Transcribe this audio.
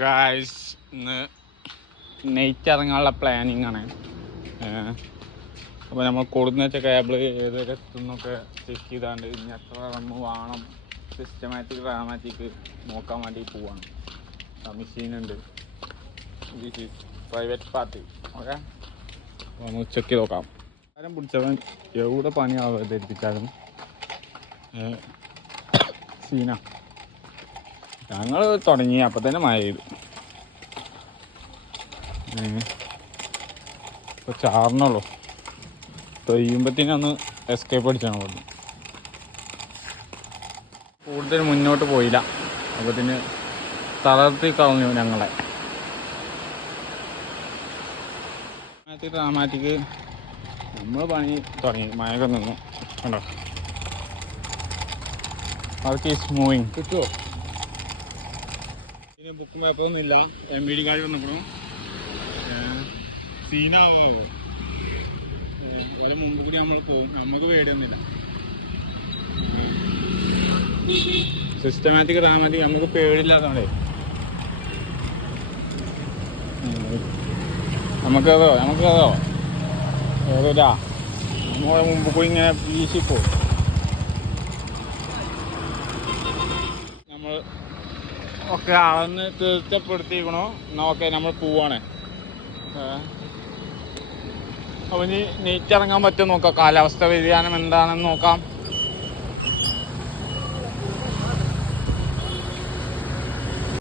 Guys ഇന്ന് നെയ്റ്റ് ഇറങ്ങാനുള്ള planning ആണ്. അപ്പോൾ നമ്മൾ കൊടുക്കുന്ന വെച്ച കേബിൾ ഏതൊക്കെ എത്തുന്നൊക്കെ ചെക്ക് ചെയ്താണ്ട് ഇനി എത്ര റമ്മ് വേണം. സിസ്റ്റമാറ്റിക് റാമാറ്റിക് നോക്കാൻ വേണ്ടി പോവാണ്. മെഷീനുണ്ട് പ്രൈവറ്റ് പാർട്ടി ഓക്കെ അപ്പോൾ നമുക്ക് ചെക്ക് ചെയ്ത് നോക്കാം. കാര്യം പിടിച്ചവൻ എവിടെ പണി ധരിപ്പിച്ചാലും സീന. ഞങ്ങൾ തുടങ്ങി അപ്പം തന്നെ മഴ ചെയ്തു ഇപ്പോൾ ചാറിനുള്ളൂ തൊയ്യുമ്പത്തിനൊന്ന് എസ്കേപ്പ് അടിച്ചാണ് പോകുന്നത് കൂടുതൽ മുന്നോട്ട് പോയില്ല. അപ്പത്തിന് തളർത്തി കളഞ്ഞു ഞങ്ങളെ. ഡ്രാമാറ്റിക് നമ്മൾ പണി തുടങ്ങി. മഴയൊക്കെ നിന്നു. കണ്ടോ? വർക്ക് ഈസ് മൂവിങ് കിട്ടുമോ ബുക്കും പേപ്പറൊന്നും ഇല്ല എം ബി ഡി കാർഡ് വന്നപ്പോഴും സീനാവോ ഒരു മുമ്പ് കൂടി നമ്മൾ പോകും നമുക്ക് പേടിയൊന്നുമില്ല. സിസ്റ്റമാറ്റിക് ഡ്രാമാറ്റിക് നമുക്ക് പേടിയില്ലാത്തതുകൊണ്ടേ നമുക്കതോ? നമുക്കതോ? ഏതോരാ നമ്മളെ മുമ്പ് കൂടി ഇങ്ങനെ വീശിപ്പോ നമ്മൾ ഒക്കെ അളന്ന് തീർച്ചപ്പെടുത്തിക്കണോ എന്നാ ഓക്കെ നമ്മൾ പോവാണ്. അപ്പം ഇനി നീറ്റിറങ്ങാൻ പറ്റുമോ നോക്കാം. കാലാവസ്ഥ വ്യതിയാനം എന്താണെന്ന് നോക്കാം.